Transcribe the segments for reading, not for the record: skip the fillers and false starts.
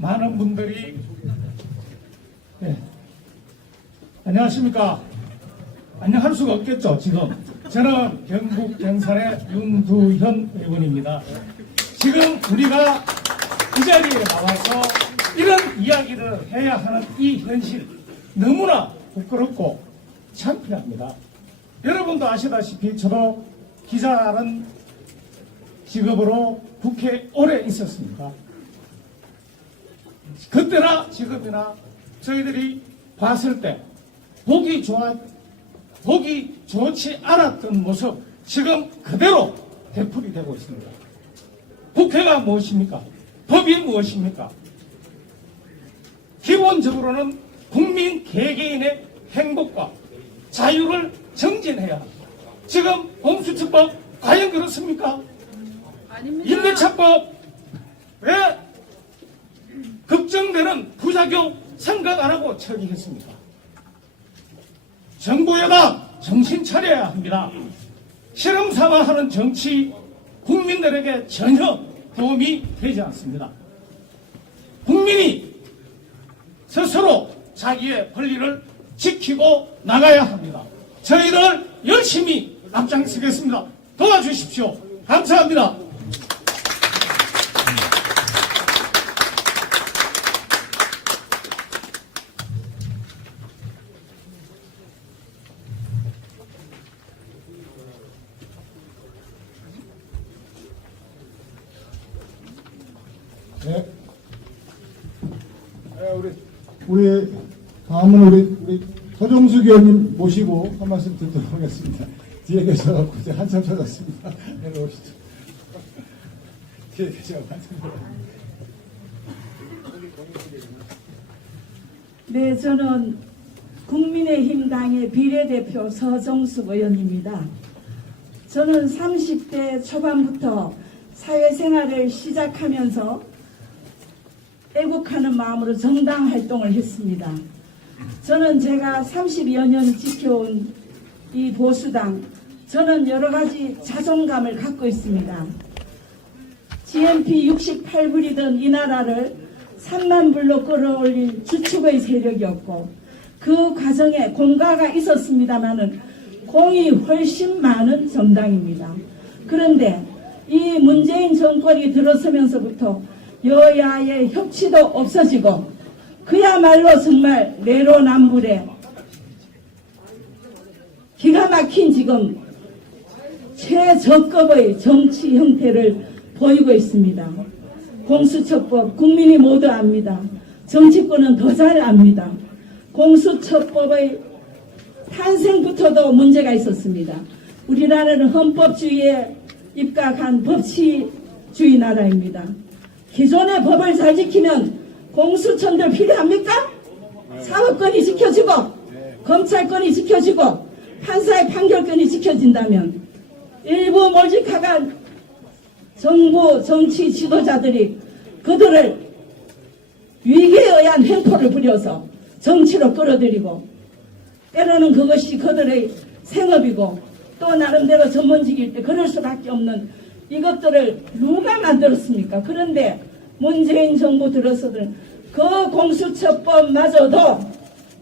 많은 분들이 안녕하십니까? 안녕할 수가 없겠죠. 지금 저는 경북 경산의 윤두현 의원입니다. 지금 우리가 이 자리에 나와서 이런 이야기를 해야 하는 이 현실 너무나 부끄럽고 창피합니다. 여러분도 아시다시피 저도 기자라는 직업으로 국회에 오래 있었습니다. 그때나 지금이나 저희들이 봤을 때 보기 좋지 않았던 모습 지금 그대로 되풀이되고 있습니다. 국회가 무엇입니까? 법이 무엇입니까? 기본적으로는 국민 개개인의 행복과 자유를 정진해야 합니다. 지금 공수처법 과연 그렇습니까? 아닙니다. 임대차법 왜 걱정되는 부작용 생각 안 하고 처리했습니까? 정부 여당 정신 차려야 합니다. 실험 삼아 하는 정치 국민들에게 전혀 도움이 되지 않습니다. 국민이 스스로 자기의 권리를 지키고 나가야 합니다. 저희들 열심히 앞장서겠습니다. 도와주십시오. 감사합니다. 네. 우리 다음은 우리 서정숙 의원님 모시고 한 말씀 듣도록 하겠습니다. 뒤에 계셔갖고 이제 한참 찾았습니다. 내려오시죠. 뒤에 계셔갖고 한참 찾았습니다. 네, 저는 국민의힘 당의 비례대표 서정숙 의원입니다. 저는 30대 초반부터 사회생활을 시작하면서 애국하는 마음으로 정당 활동을 했습니다. 저는 제가 30여 년 지켜온 이 보수당, 저는 여러 가지 자존감을 갖고 있습니다. GNP 68불이던 이 나라를 3만 불로 끌어올린 주축의 세력이었고 그 과정에 공과가 있었습니다마는 공이 훨씬 많은 정당입니다. 그런데 이 문재인 정권이 들어서면서부터 여야의 협치도 없어지고 그야말로 정말 내로남불에 기가 막힌 지금 최저급의 정치 형태를 보이고 있습니다. 공수처법 국민이 모두 압니다. 정치권은 더 잘 압니다. 공수처법의 탄생부터도 문제가 있었습니다. 우리나라는 헌법주의에 입각한 법치주의 나라입니다. 기존의 법을 잘 지키면 공수처들 필요합니까? 사법권이 지켜지고 검찰권이 지켜지고 판사의 판결권이 지켜진다면 일부 몰직하간 정부 정치 지도자들이 그들을 위기에 의한 횡포를 부려서 정치로 끌어들이고 때로는 그것이 그들의 생업이고 또 나름대로 전문직일 때 그럴 수밖에 없는 이것들을 누가 만들었습니까? 그런데 문재인 정부 들어서는 그 공수처법마저도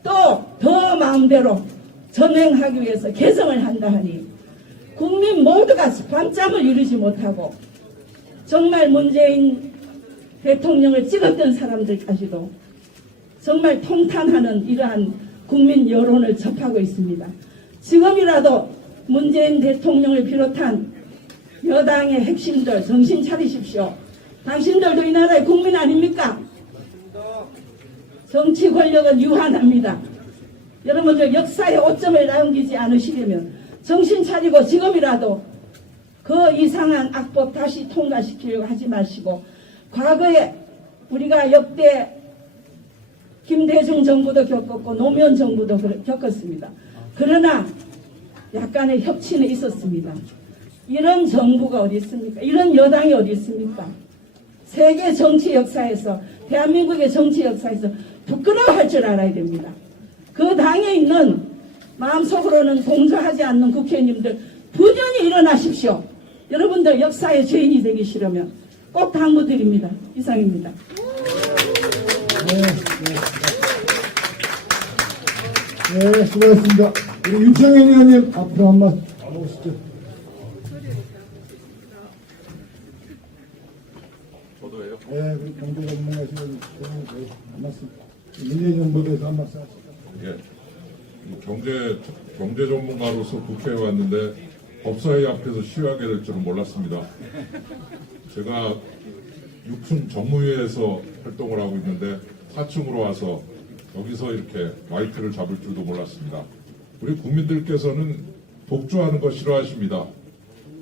또 더 마음대로 전행하기 위해서 개정을 한다 하니 국민 모두가 밤잠을 이루지 못하고 정말 문재인 대통령을 찍었던 사람들까지도 정말 통탄하는 이러한 국민 여론을 접하고 있습니다. 지금이라도 문재인 대통령을 비롯한 여당의 핵심들 정신 차리십시오. 당신들도 이 나라의 국민 아닙니까? 정치 권력은 유한합니다. 여러분들 역사의 오점을 남기지 않으시려면 정신 차리고 지금이라도 그 이상한 악법 다시 통과시키려고 하지 마시고 과거에 우리가 역대 김대중 정부도 겪었고 노무현 정부도 겪었습니다. 그러나 약간의 협치는 있었습니다. 이런 정부가 어디 있습니까? 이런 여당이 어디 있습니까? 세계 정치 역사에서 대한민국의 정치 역사에서 부끄러워할 줄 알아야 됩니다. 그 당에 있는 마음속으로는 공조하지 않는 국회의원님들 부전히 일어나십시오. 여러분들 역사의 죄인이 되기 싫으면 꼭 당부드립니다. 이상입니다. 네, 수고하셨습니다. 우리 윤창현 의원님 앞으로 한 번 나오시죠. 저도예요. 네, 우리 경제 전문가시고 한 말씀. 민주정부에 대해서 한 말씀 하시죠. 예. 경제 전문가로서 국회에 왔는데 법사위 앞에서 시위하게 될 줄은 몰랐습니다. 제가 6층 정무위에서 활동을 하고 있는데 4층으로 와서 여기서 이렇게 마이크를 잡을 줄도 몰랐습니다. 우리 국민들께서는 독주하는 거 싫어하십니다.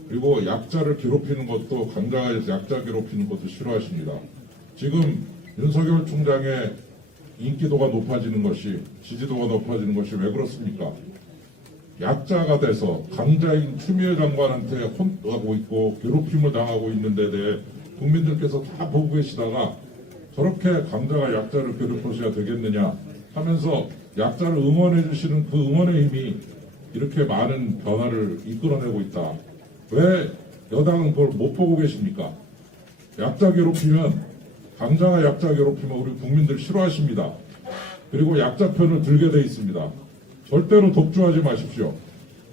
그리고 약자를 괴롭히는 것도, 강자에서 약자 괴롭히는 것도 싫어하십니다. 지금 윤석열 총장의 인기도가 높아지는 것이, 지지도가 높아지는 것이 왜 그렇습니까? 약자가 돼서 강자인 추미애 장관한테 혼나고 있고 괴롭힘을 당하고 있는 데 대해 국민들께서 다 보고 계시다가 저렇게 강자가 약자를 괴롭혀서야 되겠느냐 하면서 약자를 응원해 주시는 그 응원의 힘이 이렇게 많은 변화를 이끌어내고 있다. 왜 여당은 그걸 못 보고 계십니까? 약자 괴롭히면, 강자가 약자 괴롭히면 우리 국민들 싫어하십니다. 그리고 약자 편을 들게 돼 있습니다. 절대로 독주하지 마십시오.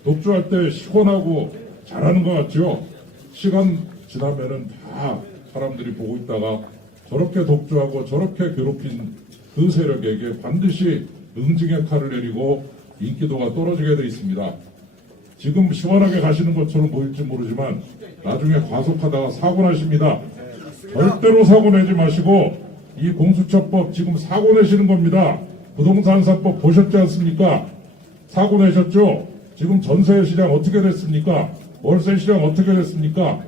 독주할 때 시원하고 잘하는 것 같죠? 시간 지나면은 다 사람들이 보고 있다가 저렇게 독주하고 저렇게 괴롭힌 그 세력에게 반드시 응징의 칼을 내리고 인기도가 떨어지게 돼 있습니다. 지금 시원하게 가시는 것처럼 보일지 모르지만 나중에 과속하다가 사고 나십니다. 절대로 사고 내지 마시고, 이 공수처법 지금 사고 내시는 겁니다. 부동산사법 보셨지 않습니까? 사고 내셨죠? 지금 전세 시장 어떻게 됐습니까? 월세 시장 어떻게 됐습니까?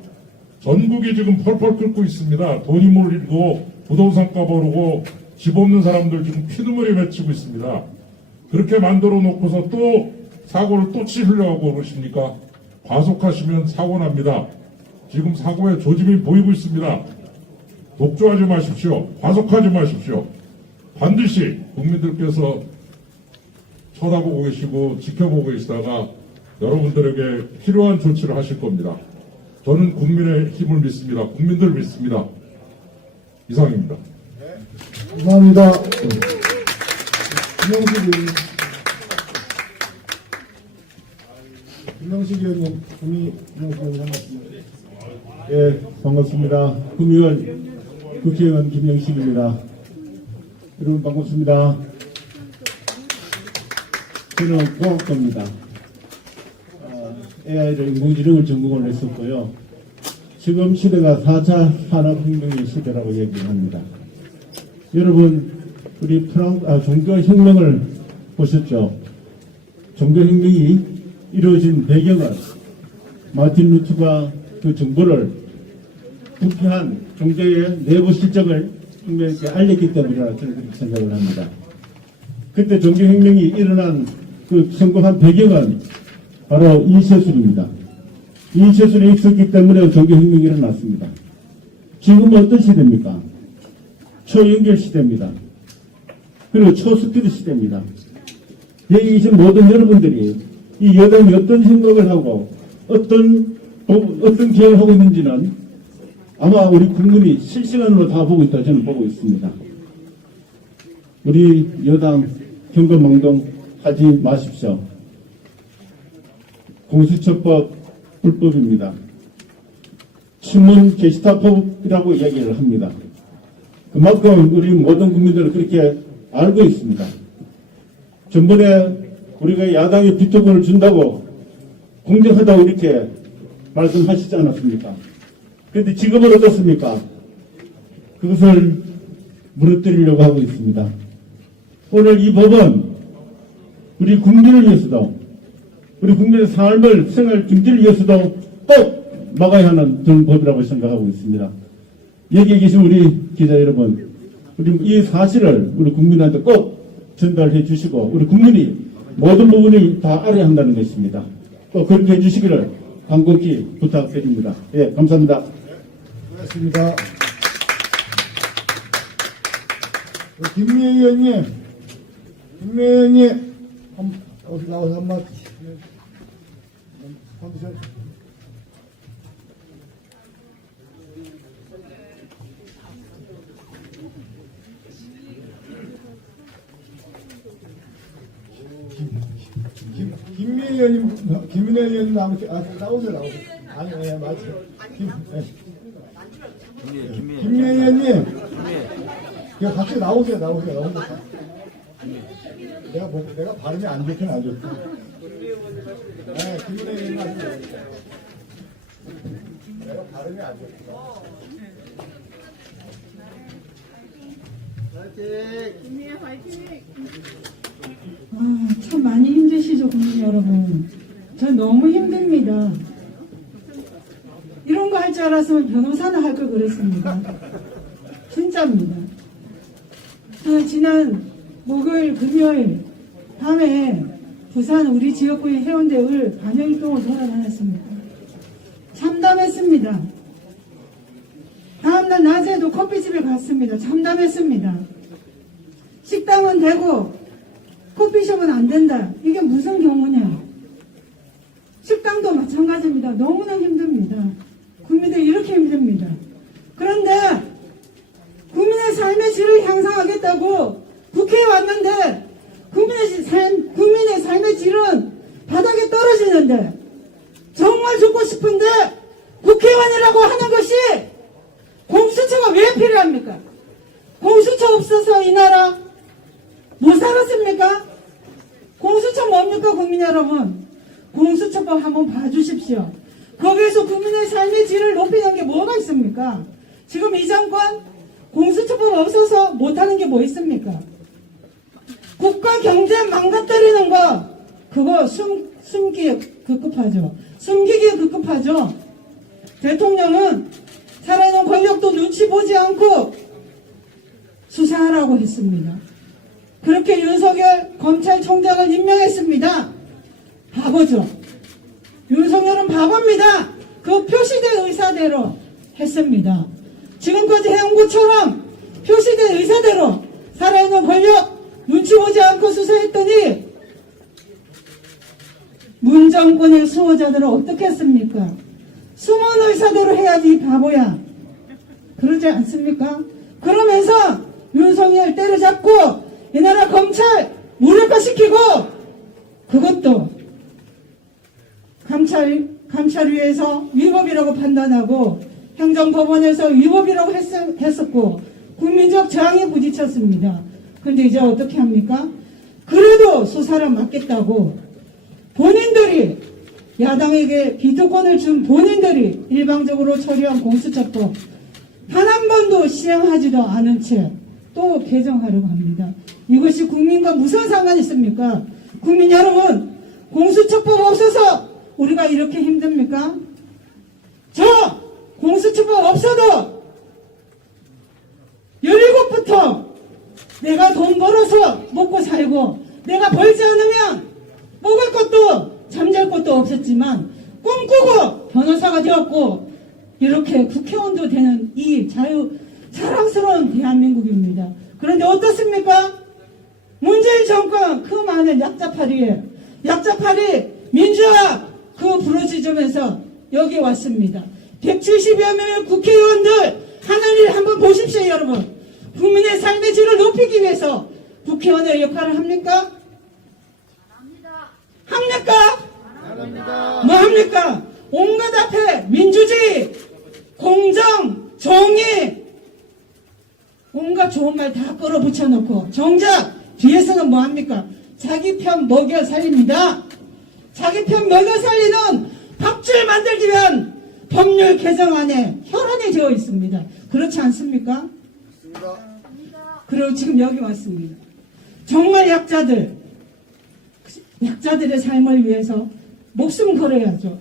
전국이 지금 펄펄 끓고 있습니다. 돈이 몰리고 부동산가 오르고 집 없는 사람들 지금 피눈물이 맺히고 있습니다. 그렇게 만들어 놓고서 또 사고를 또 치려고 그러십니까? 과속하시면 사고 납니다. 지금 사고의 조짐이 보이고 있습니다. 독주하지 마십시오. 과속하지 마십시오. 반드시 국민들께서 쳐다보고 계시고 지켜보고 계시다가 여러분들에게 필요한 조치를 하실 겁니다. 저는 국민의 힘을 믿습니다. 국민들을 믿습니다. 이상입니다. 감사합니다. 김영식 의원님, 김영식 의원님 한 말씀. 예, 반갑습니다. 금의원 국회의원 김영식입니다. 여러분 반갑습니다. 저는 공학도입니다. AI를 인공지능을 전공을 했었고요. 지금 시대가 4차 산업혁명의 시대라고 얘기를 합니다. 여러분, 우리 종교혁명을 보셨죠? 종교혁명이 이루어진 배경은 마틴 루터가 그 정보를 부패한 종교의 내부 실정을 국민에게 알렸기 때문이라 저는 그렇게 생각을 합니다. 그때 종교혁명이 일어난 그 성공한 배경은 바로 인쇄술입니다. 인쇄술이 있었기 때문에 종교혁명이 일어났습니다. 지금은 어떤 시대입니까? 초연결 시대입니다. 그리고 초스피드 시대입니다. 여기 계신 모든 여러분들이 이 여당이 어떤 생각을 하고 어떤 기획을 하고 있는지는 아마 우리 국민이 실시간으로 다 보고 있다 저는 보고 있습니다. 우리 여당 경거망동하지 마십시오. 공수처법 불법입니다. 친문 게시타법이라고 이야기를 합니다. 그만큼 우리 모든 국민들은 그렇게 알고 있습니다. 전번에 우리가 야당에 비토권을 준다고 공정하다고 이렇게 말씀하시지 않았습니까? 그런데 지금은 어떻습니까? 그것을 무너뜨리려고 하고 있습니다. 오늘 이 법은 우리 국민을 위해서도 우리 국민의 삶을 생활 경제를 위해서도 꼭 막아야 하는 그런 법이라고 생각하고 있습니다. 여기 계신 우리 기자 여러분, 우리 이 사실을 우리 국민한테 꼭 전달해 주시고 우리 국민이 모든 부분을 다 알아야 한다는 것입니다. 또 그렇게 해주시기를 간곡히 부탁드립니다. 예, 감사합니다. 고맙습니다. 김미애 의원님, 어디 나와서 한 마디. 컨디션. 김은혜 의원님 나오세요. 나오세요. 아니, 예, 맞아요. 김은혜 의원님. 그냥 같이 나오세요. 내가 발음이 안 좋긴 안 좋다. 네, 김은혜 의원님 하세요. 내가 발음이 안 좋구나. 참 많이 힘드시죠, 국민 여러분. 저 너무 힘듭니다. 이런 거 할 줄 알았으면 변호사나 할 걸 그랬습니다. 진짜입니다. 지난 목요일, 금요일 밤에 부산 우리 지역구의 해운대를 반여일 동안 돌아다녔습니다. 참담했습니다. 다음날 낮에도 커피집에 갔습니다. 참담했습니다. 식당은 되고 커피숍은 안 된다. 이게 무슨 경우냐? 식당도 마찬가지입니다. 너무나 힘듭니다. 국민들이 이렇게 힘듭니다. 그런데 국민의 삶의 질을 향상하겠다고 국회에 왔는데 국민의 삶의 질은 바닥에 떨어지는데 정말 죽고 싶은데 국회의원이라고 하는 것이 공수처가 왜 필요합니까? 공수처 없어서 이 나라 못 살았습니까? 공수처 뭡니까, 국민 여러분? 공수처법 한번 봐주십시오. 거기에서 국민의 삶의 질을 높이는 게 뭐가 있습니까? 지금 이 정권 공수처법 없어서 못하는 게 뭐 있습니까? 국가 경제 망가뜨리는 거 그거 숨기에 급급하죠. 숨기기에 급급하죠. 대통령은 살아있는 권력도 눈치 보지 않고 수사하라고 했습니다. 그렇게 윤석열 검찰총장을 임명했습니다. 바보죠. 윤석열은 바보입니다. 그 표시된 의사대로 했습니다. 지금까지 해온 것처럼 표시된 의사대로 살아있는 권력 눈치 보지 않고 수사했더니 문정권의 수호자들은 어떻게 했습니까? 숨은 의사대로 해야지 이 바보야. 그러지 않습니까? 그러면서 윤석열 때려잡고 이 나라 검찰 무력화시키고 그것도 감찰위에서 위법이라고 판단하고 행정법원에서 위법이라고 했었고 국민적 저항에 부딪혔습니다. 그런데 이제 어떻게 합니까? 그래도 수사를 맡겠다고 본인들이 야당에게 비토권을 준 본인들이 일방적으로 처리한 공수처법 단 한 번도 시행하지도 않은 채 또 개정하려고 합니다. 이것이 국민과 무슨 상관이 있습니까? 국민 여러분, 공수처법 없어서 우리가 이렇게 힘듭니까? 저 공수처법 없어도 17부터 내가 돈 벌어서 먹고 살고 내가 벌지 않으면 먹을 것도 잠잘 것도 없었지만 꿈꾸고 변호사가 되었고 이렇게 국회의원도 되는 이 자랑스러운 대한민국입니다. 그런데 어떻습니까? 문재인 정권 그 많은 약자파리에 민주화 그 부르짖으면서 여기 왔습니다. 170여 명의 국회의원들 하는 일 한번 보십시오, 여러분. 국민의 삶의 질을 높이기 위해서 국회의원의 역할을 합니까? 합니까? 뭐 합니까? 온갖 앞에 민주주의, 공정, 정의, 온갖 좋은 말 다 끌어붙여놓고 정작 뒤에서는 뭐 합니까? 자기 편 먹여 살립니다. 자기 편 먹여 살리는 밥줄 만들기 위한 법률 개정안에 혈안이 되어 있습니다. 그렇지 않습니까? 그리고 지금 여기 왔습니다. 정말 약자들의 삶을 위해서 목숨 걸어야죠.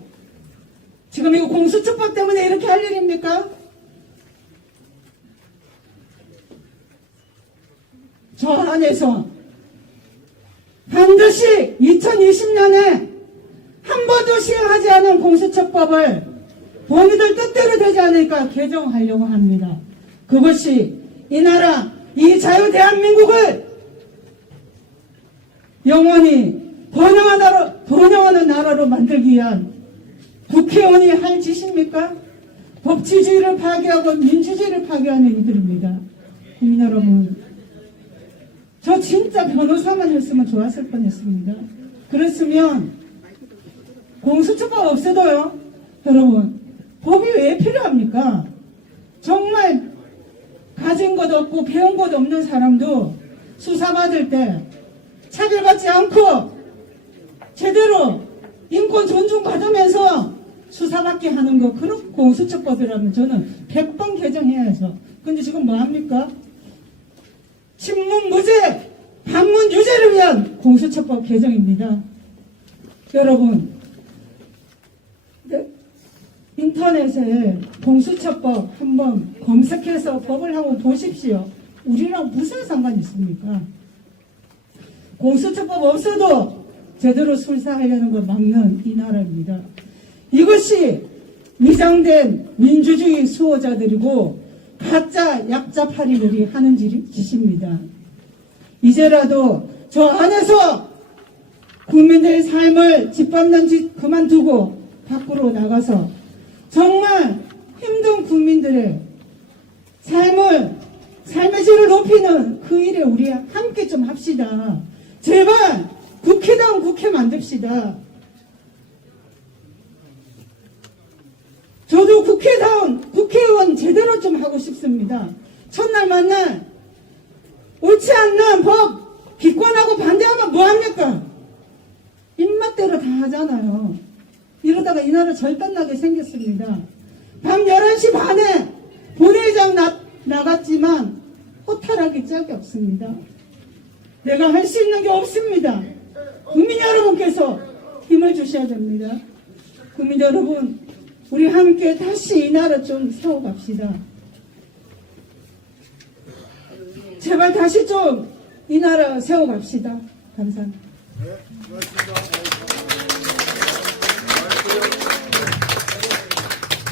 지금 이거 공수처법 때문에 이렇게 할 일입니까? 저 안에서 반드시 2020년에 한 번도 시행하지 않은 공수처법을 본인들 뜻대로 되지 않으니까 개정하려고 합니다. 그것이 이 나라, 이 자유대한민국을 영원히 번영하는 나라로 만들기 위한 국회의원이 할 짓입니까? 법치주의를 파괴하고 민주주의를 파괴하는 이들입니다. 국민 여러분, 저 진짜 변호사만 했으면 좋았을 뻔했습니다. 그랬으면 공수처법 없애도요. 여러분, 법이 왜 필요합니까? 정말 가진 것 없고 배운 것 없는 사람도 수사받을 때 차별받지 않고 제대로 인권 존중받으면서 수사받게 하는 거, 그런 공수처법이라면 저는 100번 개정해야 해서. 근데 지금 뭐합니까? 친문 무죄, 반문 유죄를 위한 공수처법 개정입니다. 여러분, 인터넷에 공수처법 한번 검색해서 법을 한번 보십시오. 우리랑 무슨 상관이 있습니까? 공수처법 없어도 제대로 수사하려는 걸 막는 이 나라입니다. 이것이 위장된 민주주의 수호자들이고 가짜 약자파리들이 하는 짓입니다. 이제라도 저 안에서 국민들의 삶을 짓밟는 짓 그만두고 밖으로 나가서 정말 힘든 국민들의 삶의 질을 높이는 그 일에 우리 함께 좀 합시다. 제발 국회다운 국회 만듭시다. 저도 국회다운 국회의원 제대로 좀 하고 싶습니다. 첫날 만날 옳지 않는 법 기권하고 반대하면 뭐합니까? 입맛대로 다 하잖아요. 이러다가 이 나라 절단나게 생겼습니다. 밤 11시 반에 본회의장 나갔지만 허탈하기 짝이 없습니다. 내가 할 수 있는 게 없습니다. 국민 여러분께서 힘을 주셔야 됩니다. 국민 여러분, 우리 함께 다시 이 나라 좀 세워갑시다. 제발 다시 좀 이 나라 세워갑시다. 감사합니다.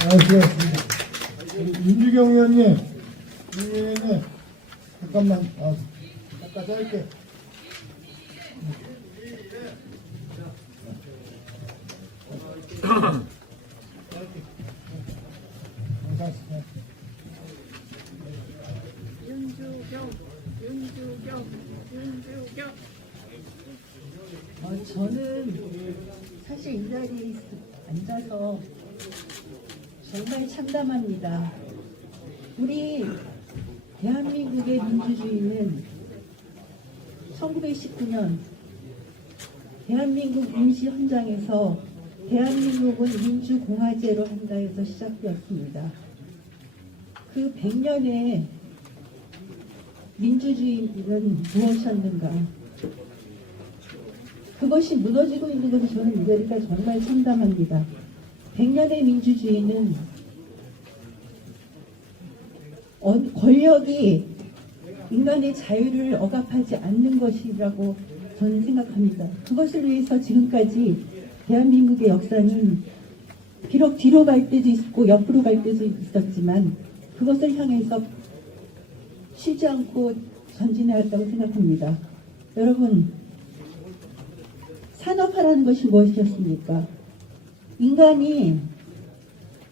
수고하셨습니다. 윤주경 의원님, 잠깐만, 잠깐 짧게. 저는 사실 이 자리에 앉아서 정말 참담합니다. 우리 대한민국의 민주주의는 1919년 대한민국 임시 헌장에서 대한민국은 민주공화제로 한다 해서 시작되었습니다. 그 100년의 민주주의는 무엇이었는가? 그것이 무너지고 있는 것이 저는 이 자리가 정말 참담합니다. 100년의 민주주의는 권력이 인간의 자유를 억압하지 않는 것이라고 저는 생각합니다. 그것을 위해서 지금까지 대한민국의 역사는 비록 뒤로 갈 때도 있고 옆으로 갈 때도 있었지만 그것을 향해서 쉬지 않고 전진해 왔다고 생각합니다. 여러분, 산업화라는 것이 무엇이었습니까? 인간이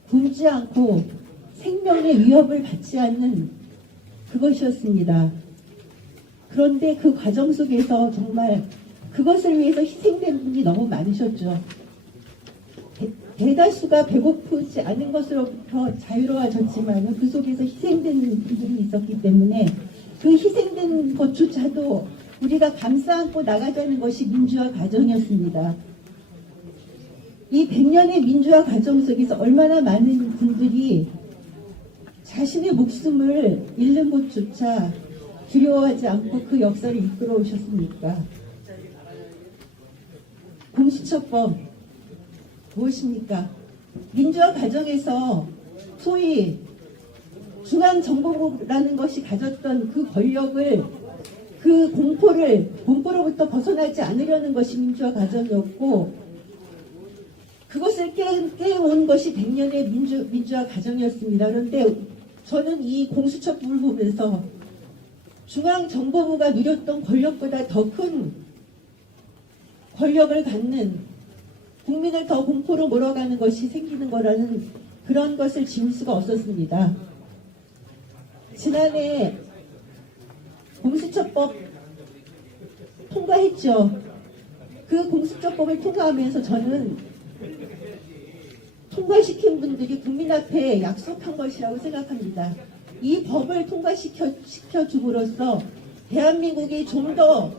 굶지 않고 생명의 위협을 받지 않는 그것이었습니다. 그런데 그 과정 속에서 정말 그것을 위해서 희생된 분이 너무 많으셨죠. 대다수가 배고프지 않은 것으로부터 자유로워졌지만 그 속에서 희생된 분들이 있었기 때문에 그 희생된 것조차도 우리가 감싸 안고 나가자는 것이 민주화 과정이었습니다. 이 100년의 민주화 과정 속에서 얼마나 많은 분들이 자신의 목숨을 잃는 것조차 두려워하지 않고 그 역사를 이끌어 오셨습니까? 공수처법 무엇입니까? 민주화 과정에서 소위 중앙정보부라는 것이 가졌던 그 권력을, 그 공포로부터 벗어나지 않으려는 것이 민주화 과정이었고, 그것을 깨온 것이 100년의 민주화 과정이었습니다. 그런데 저는 이 공수처법을 보면서 중앙정보부가 누렸던 권력보다 더 큰 권력을 갖는, 국민을 더 공포로 몰아가는 것이 생기는 거라는 그런 것을 지울 수가 없었습니다. 지난해 공수처법 통과했죠. 그 공수처법을 통과하면서 저는 통과시킨 분들이 국민 앞에 약속한 것이라고 생각합니다. 이 법을 통과시켜 줌으로써 대한민국이 좀 더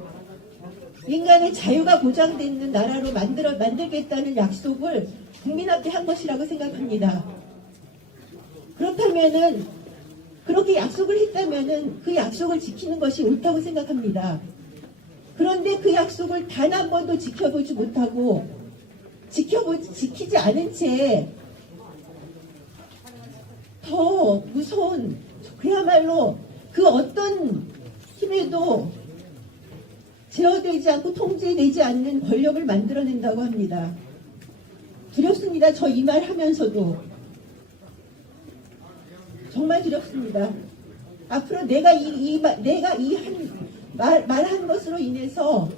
인간의 자유가 보장되는 나라로 만들겠다는 약속을 국민 앞에 한 것이라고 생각합니다. 그렇다면은 그렇게 약속을 했다면은 그 약속을 지키는 것이 옳다고 생각합니다. 그런데 그 약속을 단 한 번도 지켜보지 못하고 지키지 않은 채 더 무서운, 그야말로 그 어떤 힘에도 제어되지 않고 통제되지 않는 권력을 만들어낸다고 합니다. 두렵습니다. 저 이 말 하면서도 정말 두렵습니다. 앞으로 내가 말한 것으로 인해서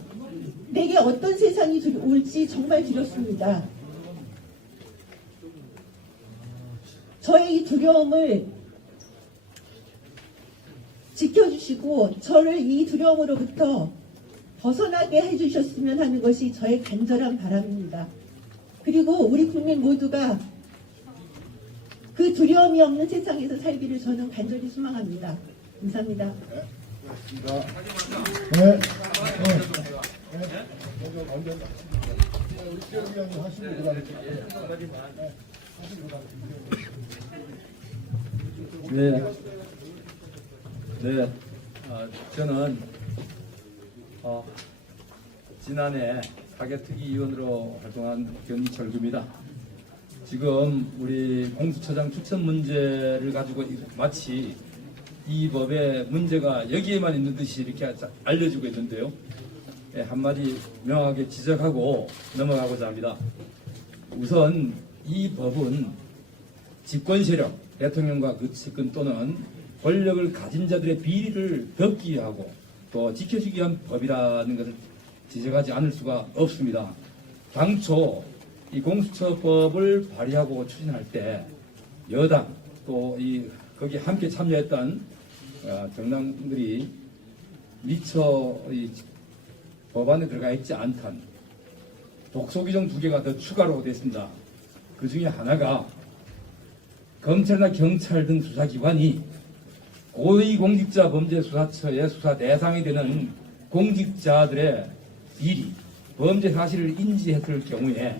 내게 어떤 세상이 올지 정말 두렵습니다. 저의 이 두려움을 지켜주시고 저를 이 두려움으로부터 벗어나게 해주셨으면 하는 것이 저의 간절한 바람입니다. 그리고 우리 국민 모두가 그 두려움이 없는 세상에서 살기를 저는 간절히 소망합니다. 감사합니다. 네. 우리 최의원님 하시고 그다음에 저는 지난해 사개특위위원으로 활동한 견희철구입니다. 지금 우리 공수처장 추천 문제를 가지고 마치 이 법의 문제가 여기에만 있는 듯이 이렇게 알려지고 있는데요. 한마디 명확하게 지적하고 넘어가고자 합니다. 우선 이 법은 집권 세력, 대통령과 그 측근 또는 권력을 가진 자들의 비리를 덮기 위하고 또 지켜주기 위한 법이라는 것을 지적하지 않을 수가 없습니다. 당초 이 공수처법을 발의하고 추진할 때 여당 또 거기에 함께 참여했던 정당들이 미처 이 법안에 들어가 있지 않던 독소 규정 2개가 더 추가로 됐습니다. 그 중에 하나가 검찰이나 경찰 등 수사기관이 고위공직자 범죄수사처의 수사 대상이 되는 공직자들의 비리, 범죄 사실을 인지했을 경우에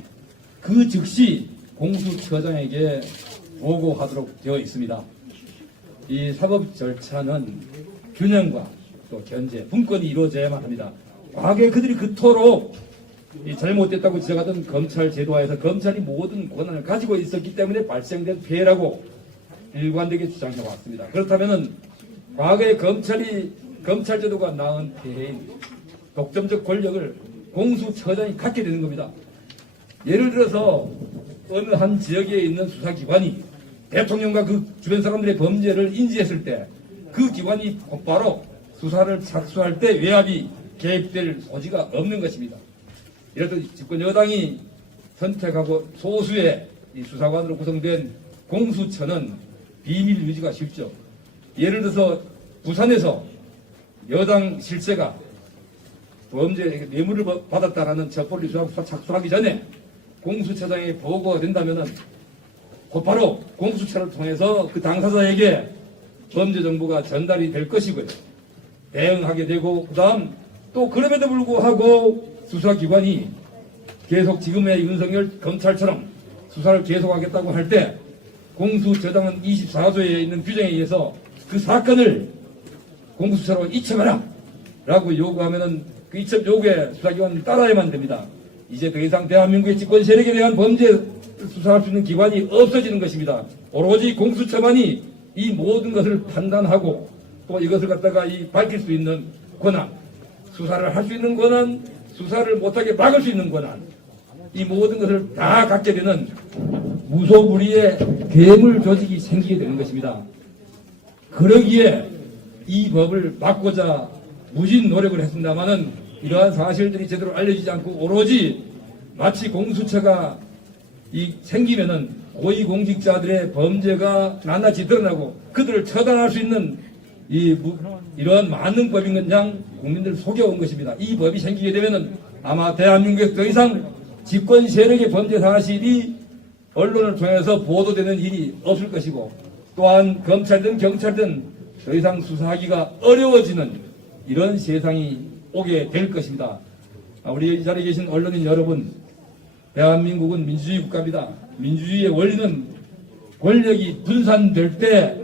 그 즉시 공수처장에게 보고하도록 되어 있습니다. 이 사법 절차는 균형과 또 견제, 분권이 이루어져야만 합니다. 과거에 그들이 그토록 잘못됐다고 지적하던 검찰 제도화에서 검찰이 모든 권한을 가지고 있었기 때문에 발생된 피해라고 일관되게 주장해 왔습니다. 그렇다면은 과거에 검찰 제도가 낳은 피해인 독점적 권력을 공수처장이 갖게 되는 겁니다. 예를 들어서 어느 한 지역에 있는 수사기관이 대통령과 그 주변 사람들의 범죄를 인지했을 때 그 기관이 곧바로 수사를 착수할 때 외압이 개입될 소지가 없는 것입니다. 예를 들어 집권 여당이 선택하고 소수의 이 수사관으로 구성된 공수처는 비밀 유지가 쉽죠. 예를 들어서 부산에서 여당 실세가 범죄 뇌물을 받았다라는 첩보를 수사 착수하기 전에 공수처장에 보고가 된다면은 곧바로 공수처를 통해서 그 당사자에게 범죄 정보가 전달이 될 것이고요. 대응하게 되고 그다음 또 그럼에도 불구하고 수사기관이 계속 지금의 윤석열 검찰처럼 수사를 계속하겠다고 할 때 공수처장은 24조에 있는 규정에 의해서 그 사건을 공수처로 이첩하라 라고 요구하면은 그 이첩 요구에 수사기관은 따라야만 됩니다. 이제 더 이상 대한민국의 집권 세력에 대한 범죄 수사할 수 있는 기관이 없어지는 것입니다. 오로지 공수처만이 이 모든 것을 판단하고 또 이것을 갖다가 밝힐 수 있는 권한, 수사를 할 수 있는 권한, 수사를 못하게 막을 수 있는 권한, 이 모든 것을 다 갖게 되는 무소불위의 괴물 조직이 생기게 되는 것입니다. 그러기에 이 법을 막고자 무진 노력을 했습니다마는 이러한 사실들이 제대로 알려지지 않고 오로지 마치 공수처가 생기면은 고위공직자들의 범죄가 낱낱이 드러나고 그들을 처단할 수 있는 이러한 만능법인 것양 국민들을 속여온 것입니다. 이 법이 생기게 되면은 아마 대한민국에 더 이상 집권 세력의 범죄 사실이 언론을 통해서 보도되는 일이 없을 것이고 또한 검찰든 경찰든 더 이상 수사하기가 어려워지는 이런 세상이 오게 될 것입니다. 우리 이 자리에 계신 언론인 여러분, 대한민국은 민주주의 국가입니다. 민주주의의 원리는 권력이 분산될 때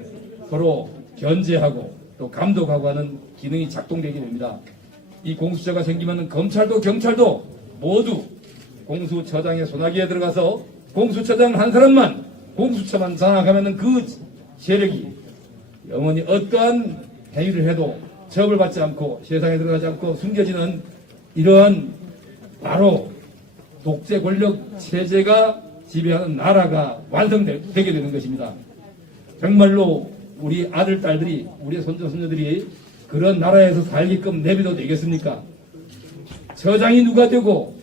서로 견제하고 또 감독하고 하는 기능이 작동되게 됩니다. 이 공수처가 생기면 검찰도 경찰도 모두 공수처장의 손아귀에 들어가서 공수처장 한 사람만 공수처만 장악하면 그 세력이 영원히 어떠한 행위를 해도 처벌받지 않고 세상에 들어가지 않고 숨겨지는 이러한 바로 독재 권력 체제가 지배하는 나라가 완성되게 되는 것입니다. 정말로 우리 아들, 딸들이, 우리 손자, 손녀들이 그런 나라에서 살게끔 내비도 되겠습니까? 처장이 누가 되고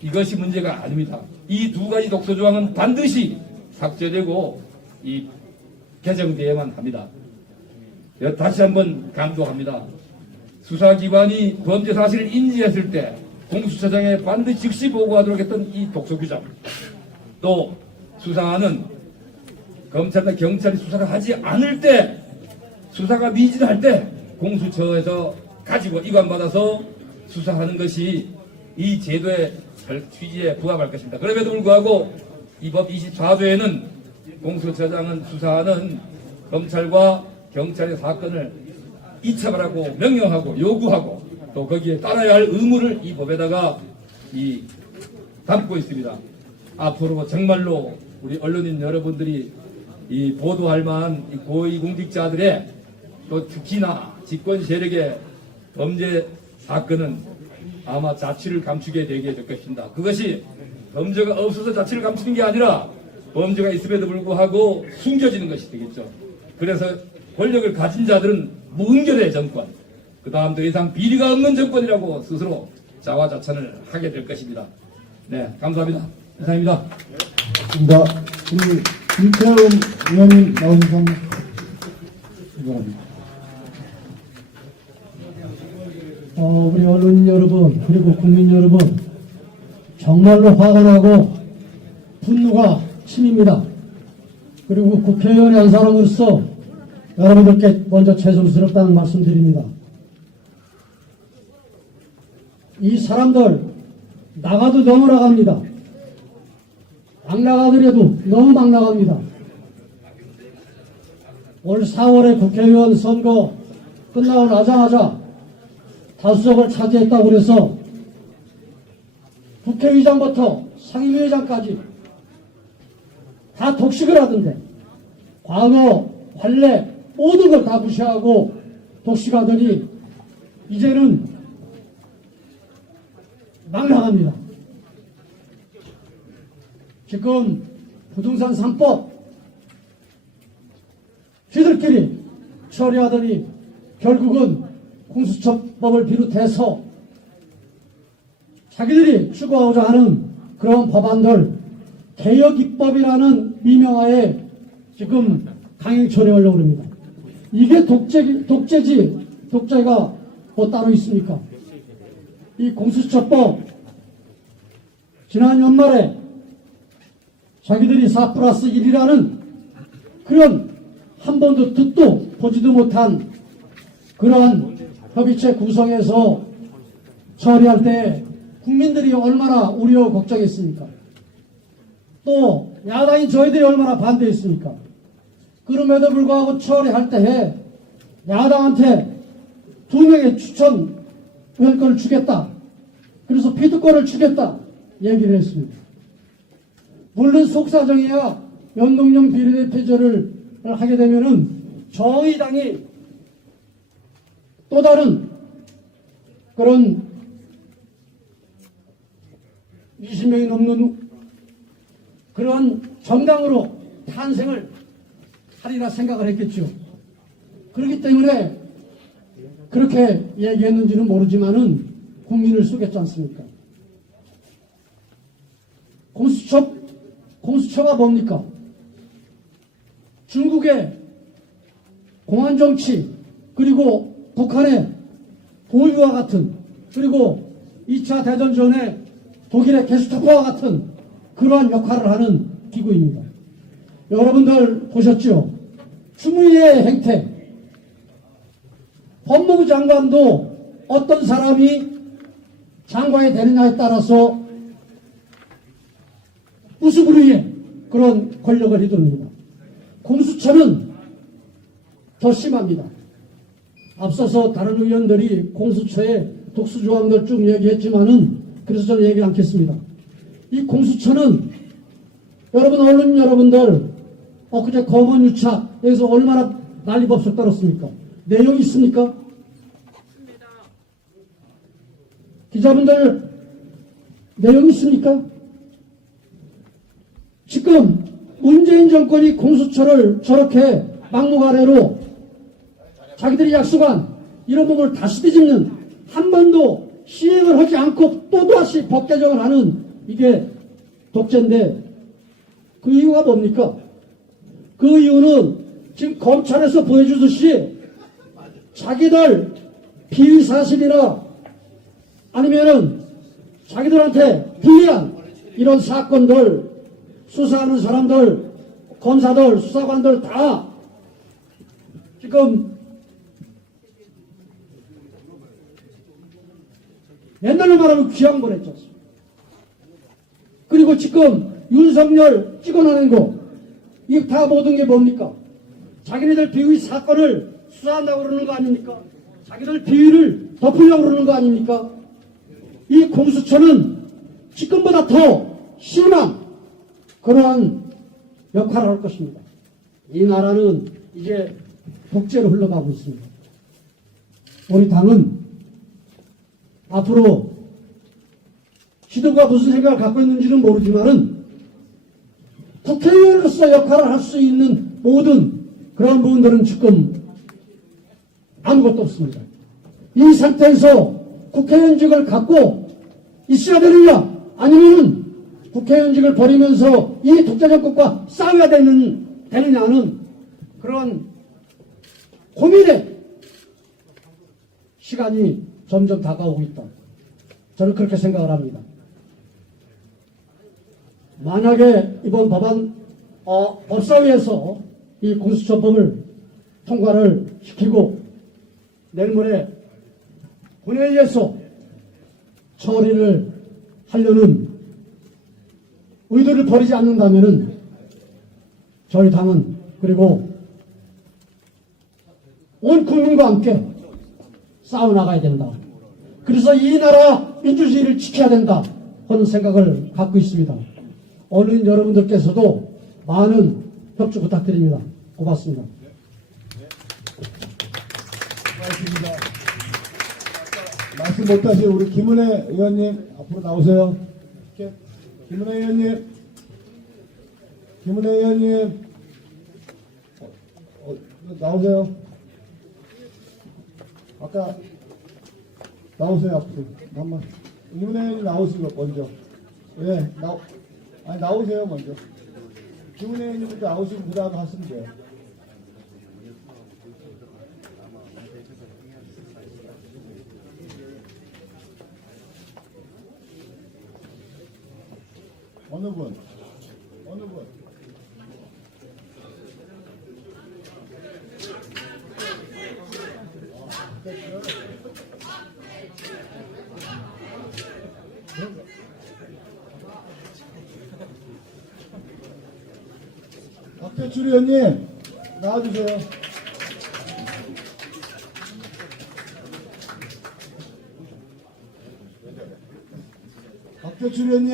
이것이 문제가 아닙니다. 이 두 가지 독소조항은 반드시 삭제되고 이 개정되어야만 합니다. 다시 한번 강조합니다. 수사기관이 범죄 사실을 인지했을 때 공수처장에 반드시 즉시 보고하도록 했던 이 독소규정, 또 수사하는 검찰이나 경찰이 수사를 하지 않을 때, 수사가 미진할 때 공수처에서 가지고 이관받아서 수사하는 것이 이 제도의 취지에 부합할 것입니다. 그럼에도 불구하고 이 법 24조에는 공수처장은 수사하는 검찰과 경찰의 사건을 이처벌하고 명령하고 요구하고 또 거기에 따라야 할 의무를 이 법에다가 담고 있습니다. 앞으로 정말로 우리 언론인 여러분들이 이 보도할 만한 이 고위공직자들의 또 특히나 집권 세력의 범죄 사건은 아마 자취를 감추게 되게 될 것입니다. 그것이 범죄가 없어서 자취를 감추는 게 아니라 범죄가 있음에도 불구하고 숨겨지는 것이 되겠죠. 그래서 권력을 가진 자들은 무은결의 정권, 그 다음 더 이상 비리가 없는 정권이라고 스스로 자화자찬을 하게 될 것입니다. 네, 감사합니다. 이상입니다. 좋습니다. 우리 김태훈 의원님 나오셔서 감사합니다. 우리 언론인 여러분, 그리고 국민 여러분, 정말로 화가 나고 분노가 치밉니다. 그리고 국회의원의 한 사람으로서 여러분들께 먼저 죄송스럽다는 말씀드립니다. 이 사람들 나가도 너무 나갑니다. 막 나가더라도 너무 막 나갑니다. 올 4월에 국회의원 선거 끝나고 나자마자 다수석을 차지했다고 그래서 국회의장부터 상임위의장까지 다 독식을 하던데, 과거 관례 모든 걸 다 무시하고 독식하더니 이제는 막 나갑니다. 지금 부동산 3법 쥐들끼리 처리하더니 결국은 공수처법을 비롯해서 자기들이 추구하고자 하는 그런 법안들 개혁입법이라는 미명하에 지금 강행 처리하려고 합니다. 이게 독재지 독재가 뭐 따로 있습니까? 이 공수처법 지난 연말에 자기들이 4+1이라는 그런 한 번도 듣도 보지도 못한 그러한 협의체 구성해서 처리할 때 국민들이 얼마나 우려 걱정했습니까? 또 야당인 저희들이 얼마나 반대했습니까? 그럼에도 불구하고 처리할 때 야당한테 2명의 추천 의원권을 주겠다. 그래서 피드권을 주겠다. 얘기를 했습니다. 물론 속사정이야 연동형 비례대표제를 하게 되면은 정의당이 또 다른 그런 20명이 넘는 그런 정당으로 탄생을 하리라 생각을 했겠죠. 그렇기 때문에 그렇게 얘기했는지는 모르지만은 국민을 속였지 않습니까? 공수처가 뭡니까? 중국의 공안정치, 그리고 북한의 보유와 같은, 그리고 2차 대전 전에 독일의 게스타포와 같은 그러한 역할을 하는 기구입니다. 여러분들 보셨죠? 추미애 행태. 법무부 장관도 어떤 사람이 장관이 되느냐에 따라서 우스부리의 그런 권력을 휘두릅니다. 공수처는 더 심합니다. 앞서서 다른 의원들이 공수처의 독수조항들 쭉 얘기했지만은 그래서 저는 얘기 않겠습니다. 이 공수처는 여러분 언론 여러분들 그제 검언 유착 여기서 얼마나 난리법석 떨었습니까? 내용이 있습니까? 기자분들 내용이 있습니까? 지금 문재인 정권이 공수처를 저렇게 막무가내로 자기들이 약속한 이런 부분을 다시 뒤집는, 한 번도 시행을 하지 않고 또다시 법 개정을 하는 이게 독재인데 그 이유가 뭡니까? 그 이유는 지금 검찰에서 보여주듯이 자기들 비위 사실이나 아니면은 자기들한테 불리한 이런 사건들 수사하는 사람들, 검사들, 수사관들 다 지금 옛날로 말하면 귀양 보냈죠. 그리고 지금 윤석열 찍어내는 거, 이 다 모든 게 뭡니까? 자기네들 비위 사건을 수사한다고 그러는 거 아닙니까? 자기들 비위를 덮으려고 그러는 거 아닙니까? 이 공수처는 지금보다 더 심한 그러한 역할을 할 것입니다. 이 나라는 이제 독재로 흘러가고 있습니다. 우리 당은 앞으로 지도부가 무슨 생각을 갖고 있는지는 모르지만은 국회의원으로서 역할을 할 수 있는 모든 그런 부분들은 지금 아무것도 없습니다. 이 상태에서 국회의원직을 갖고 있어야 되느냐 아니면 국회의원직을 버리면서 이 독재정권과 싸워야 되느냐는 그런 고민의 시간이 점점 다가오고 있다. 저는 그렇게 생각을 합니다. 만약에 이번 법안 법사위에서 이 공수처법을 통과를 시키고 내일 모레 본회의에서 처리를 하려는 의도를 버리지 않는다면은 저희 당은 그리고 온 국민과 함께 싸워나가야 된다. 그래서 이 나라 민주주의를 지켜야 된다 하는 생각을 갖고 있습니다. 언론 여러분들께서도 많은 협조 부탁드립니다. 고맙습니다. 고맙습니다. 말씀 못하신 우리 김은혜 의원님 앞으로 나오세요. 김은혜 의원님, 김은혜 의원님 나오세요. 아까 나오세요 앞으로. 한번 김은혜 의원님 나오시고 먼저. 예, 나오세요 먼저. 김은혜 의원님부터 나오시고 그 다음에 하시면 돼요. 어느 분? 어느 분? 박대출 의원님 나와주세요. 박대출 의원님.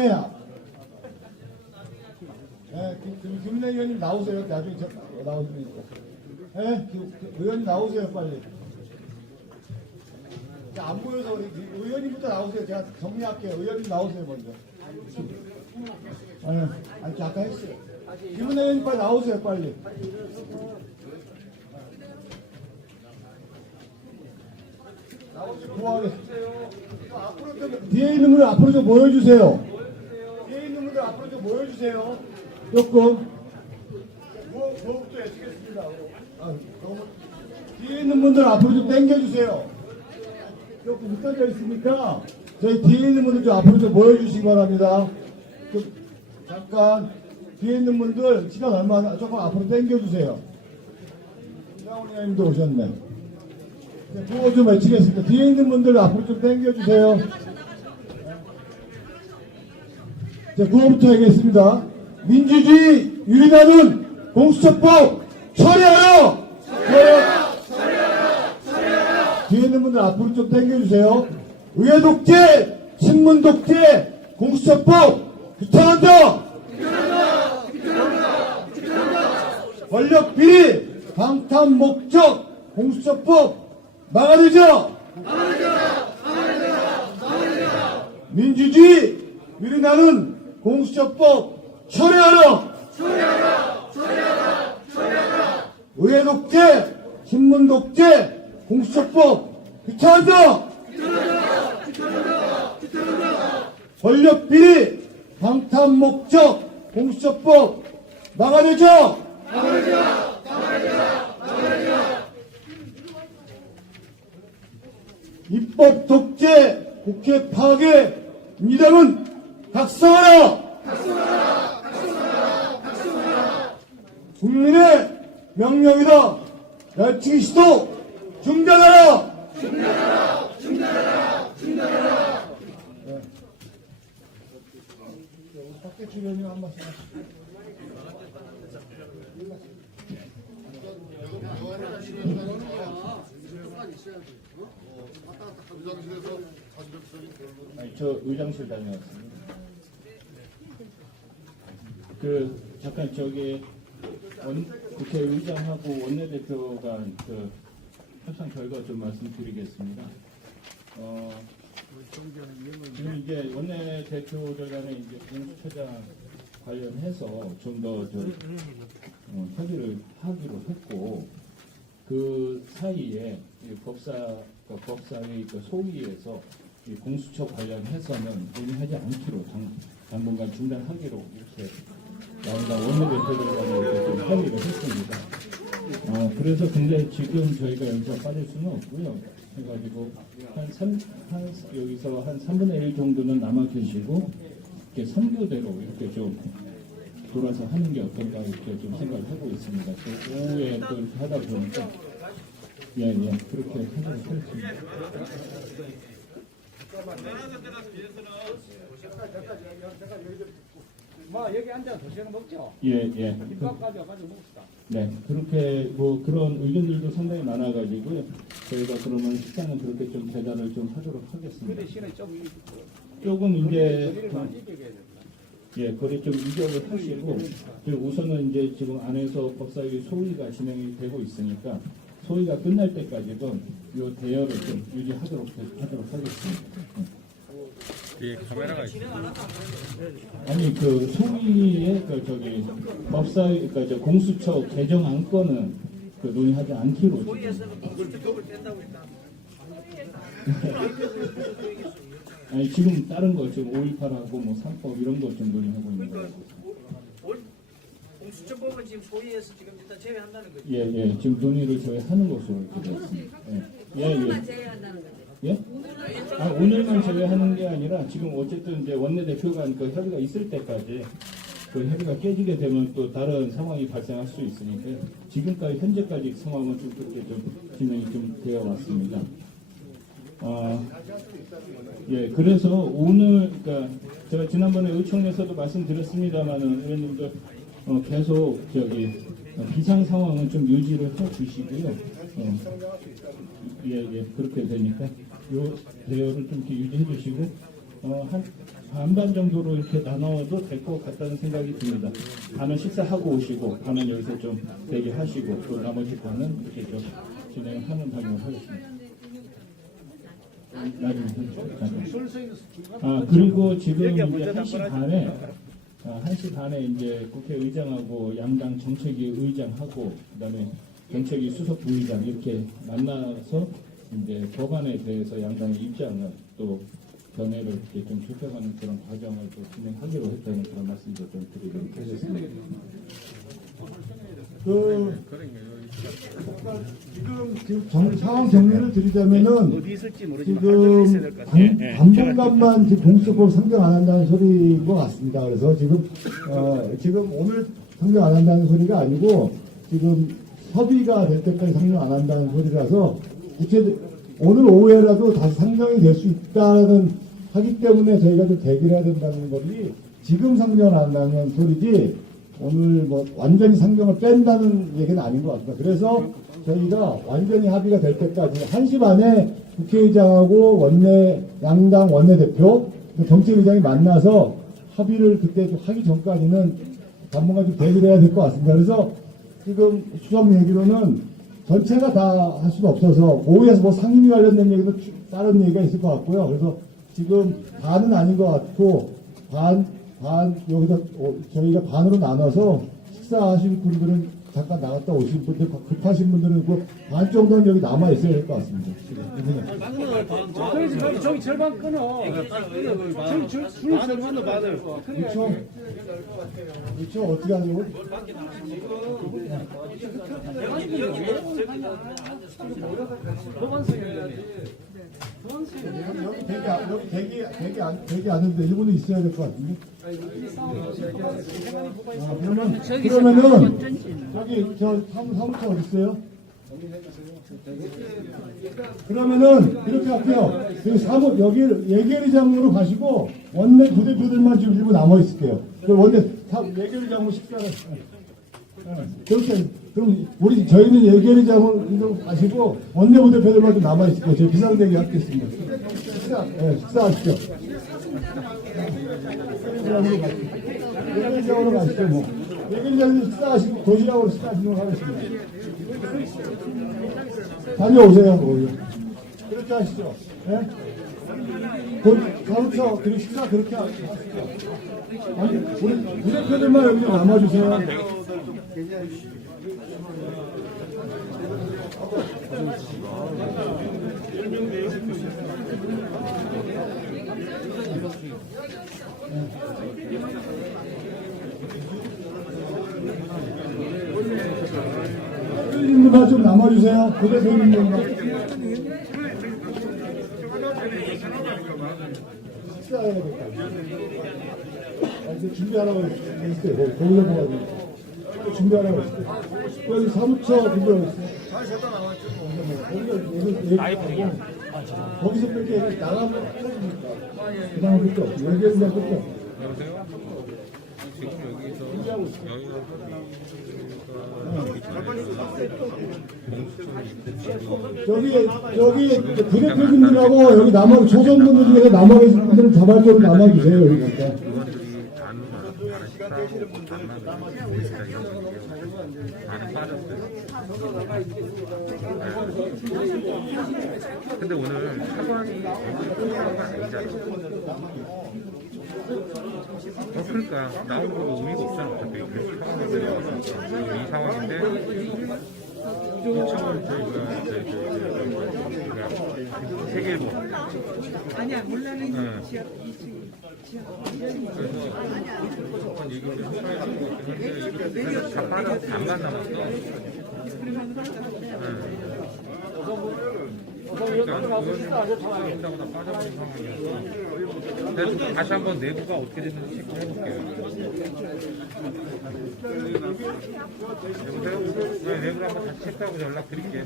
네, 김은혜 의원님 나오세요. 나중에 나오시니까. 네, 의원님 나오세요 빨리. 안 보여서 우리 의원님부터 나오세요. 제가 정리할게요. 의원님 나오세요 먼저. 아니 아까 했어요. 김은혜 의원님 빨리 나오세요 빨리. 뒤에 있는 분들 앞으로 좀 모여주세요. 뒤에 있는 분들 앞으로 좀 모여주세요. 조금. 뭐부터 여쭙겠습니다. 뒤에 있는 분들 앞으로 좀 당겨주세요. 조금 흩어져 있으니까 저희 뒤에 있는 분들 좀 앞으로 좀 모여주시기 바랍니다. 좀 잠깐. 뒤에 있는 분들 시간 얼마 조금 앞으로 당겨주세요. 김장훈 의원님도 오셨네. 구호 좀 외치겠습니다. 뒤에 있는 분들 앞으로 좀 당겨주세요. 자, 구호부터 하겠습니다. 민주주의 유린하는 공수처법 처리하라! 뒤에 있는 분들 앞으로 좀 당겨주세요. 의회 독재, 신문 독재, 공수처법 규탄한다! 권력 비리, 방탄 목적, 공수처법 막아내자! 민주주의 유린하는 공수처법 철회하라! 의회 독재, 신문 독재, 공수처법 규탄한다! 권력 비리, 방탄 목적, 공수처법 막아내자! 입법 독재, 국회 파괴, 민주당은 각성하라! 국민의 명령이다. 열칭 시도 중단하라! 박대 주변이 한 말씀 하시죠. 아니, 저 의장실 다녀왔습니다. 잠깐 저기 국회의장하고 원내대표가 협상 결과 좀 말씀드리겠습니다. 지금 이제 원내대표들 간에 이제 공수처장 관련해서 좀 더 협의를 하기로 했고, 그 사이에 법사위 소위에서 이 공수처 관련해서는 논의하지 않기로 당분간 중단하기로 이렇게 양당 원내대표들 간에 이렇게 좀 협의를 했습니다. 그래서 근데 지금 저희가 여기서 빠질 수는 없고요. 해가지고 여기서 한 3분의 1 정도는 남아 계시고 이렇게 선교대로 이렇게 좀 돌아서 하는 게 어떤가 이렇게 좀 생각을 하고 있습니다. 오후에 또 이렇게 하다 보니까 그렇게 하도록 하겠습니다. 여기 앉아서 도시락 먹죠? 김밥 가지고 먹읍시다. 네, 그렇게 그런 의견들도 상당히 많아가지고요. 저희가 그러면 식사는 그렇게 좀 배달을 좀 하도록 하겠습니다. 조금 이제 거리 좀 이격을 하시고, 그리고 우선은 이제 지금 안에서 법사위 소위가 진행이 되고 있으니까 소위가 끝날 때까지는 이 대여를 좀 유지하도록 하겠습니다. 예, 카메라가 있어요. 아니 소위의 법사위 공수처 개정 안건은 논의하지 않기로. 아니 지금 다른 거 지금 5.18하고 뭐 3법 이런 거 좀 논의하고 있는 거예요. 공수처법은 지금 소위에서 지금 일단 제외한다는 거죠. 지금 논의를 저희 하는 것으로 이렇게 되었습니다. 오늘만 제외한다는 거죠. 오늘만 제외하는 게 아니라 지금 어쨌든 이제 원내대표 간 그 협의가 있을 때까지 그 협의가 깨지게 되면 또 다른 상황이 발생할 수 있으니까 지금까지 현재까지 상황은 좀 그렇게 좀 진행이 좀 되어 왔습니다. 그래서 오늘 제가 지난번에 의총에서도 말씀드렸습니다만은 의원님들 계속 비상 상황은 좀 유지를 해 주시고요. 그렇게 되니까 요 대여를 좀 이렇게 유지해 주시고 한 반반 정도로 이렇게 나눠도 될 것 같다는 생각이 듭니다. 반은 식사하고 오시고 반은 여기서 좀 대기하시고 또 나머지 반은 이렇게 좀 진행하는 방향을 하겠습니다. 그리고 지금 이제 1시 반에 이제 국회의장하고 양당 정책위 의장하고 그다음에 정책위 수석 부의장 이렇게 만나서 이제 법안에 대해서 양당의 입장을 또 견해를 이렇게 좀 좁혀가는 그런 과정을 또 진행하기로 했다는 그런 말씀도 좀 드리도록 하겠습니다. 지금 상황 정리를 드리자면은 지금 당분간만 지금 공식적으로 상정 안 한다는 소리인 것 같습니다. 그래서 지금 오늘 상정 안 한다는 소리가 아니고 지금 협의가 될 때까지 상정 안 한다는 소리라서 오늘 오후에라도 다시 상정이 될 수 있다는 하기 때문에 저희가 좀 대기를 해야 된다는 거지 지금 상정을 안 한다는 소리지 오늘 뭐 완전히 상정을 뺀다는 얘기는 아닌 것 같습니다. 그래서 저희가 완전히 합의가 될 때까지 1시 반에 국회의장하고 양당 원내대표, 정책위장이 만나서 합의를 그때 좀 하기 전까지는 당분간 좀 대기를 해야 될 것 같습니다. 그래서 지금 수석 얘기로는 전체가 다 할 수는 없어서 오후에서 뭐 상임위 관련된 얘기도 다른 얘기가 있을 것 같고요. 그래서 지금 반은 아닌 것 같고 여기서 저희가 반으로 나눠서 식사하실 분들은 잠깐 나갔다 오신 분들 급하신 분들은 그 반 정도는 여기 남아 있어야 될 것 같습니다. 저기 절반 끊어. 줄 절반도 받을. 그렇죠. 어떻게 하냐고? 여기 대기 않는데 이분은 있어야 될 것 같은데. 그러면은 저기 저 사무처 어디 있어요? 그러면은 이렇게 할게요. 여기 예결위장으로 가시고 원내 부대표들만 지금 일부 남아 있을게요. 예결위장으로 식사를. 그렇게 그럼 저희는 예결위장으로 가시고 원내 부대표들만 좀 남아 있을게요. 저희 비상대기 하겠습니다. 식사하시죠. 예결위장으로 가시죠. 뭐 예결위장으로 식사하시고 도시락으로 식사하시도록 하겠습니다. 다녀오세요. 그렇게 하시죠. 예? 가르쳐 그리고 식사 그렇게 하시죠. 아니 우리 부대표들만 여기 좀 남아주세요. 부대표님들만 좀 남아주세요. 부대표님들만. 식사해야 될 것 같아요. 이제 준비하라고 했어요. 거기서 모아가지고. 준비하라고 했어요. 여기 사무처 준비하고 있어요. 거기서 뺄게 나가면 끊어집니까? 그 다음에 끝도 없고. 여기에서 끝도 없고. 여보세요? 지금 여기서 저기 부대표님들하고 여기 초선분들 중에 남아 계신 분들은 자발적으로 남아주세요. 여기 갖다. 근데 오늘 사관이 아니잖아. 그러니까 나온 거 의미가 없잖아. 어차피 이 상황인데 2차원 저희가 세계일보 아니야 몰라는 지역 2층 그래서 조금 얘기를 해야 될 것 같긴 한데 이렇게 잠깐은 반만 남았어. 그러니까 의원님다고 다 빠져버린 상황이어서 그래서 다시 한번 내부가 어떻게 됐는지 체크해볼게요. 여보세요? 네, 내부를 한번 다시 체크하고 연락드릴게요.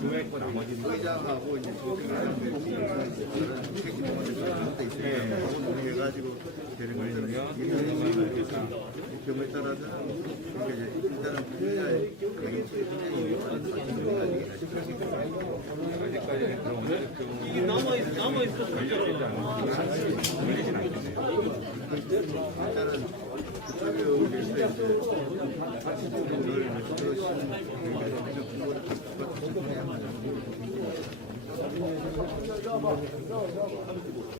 교회고 나머지 의장하고 이제 해가지고 되는 거예요. 경우에 따라서 일단은 분야의 이게 남아있어 걸리진 않겠네요. 일단은 그쪽에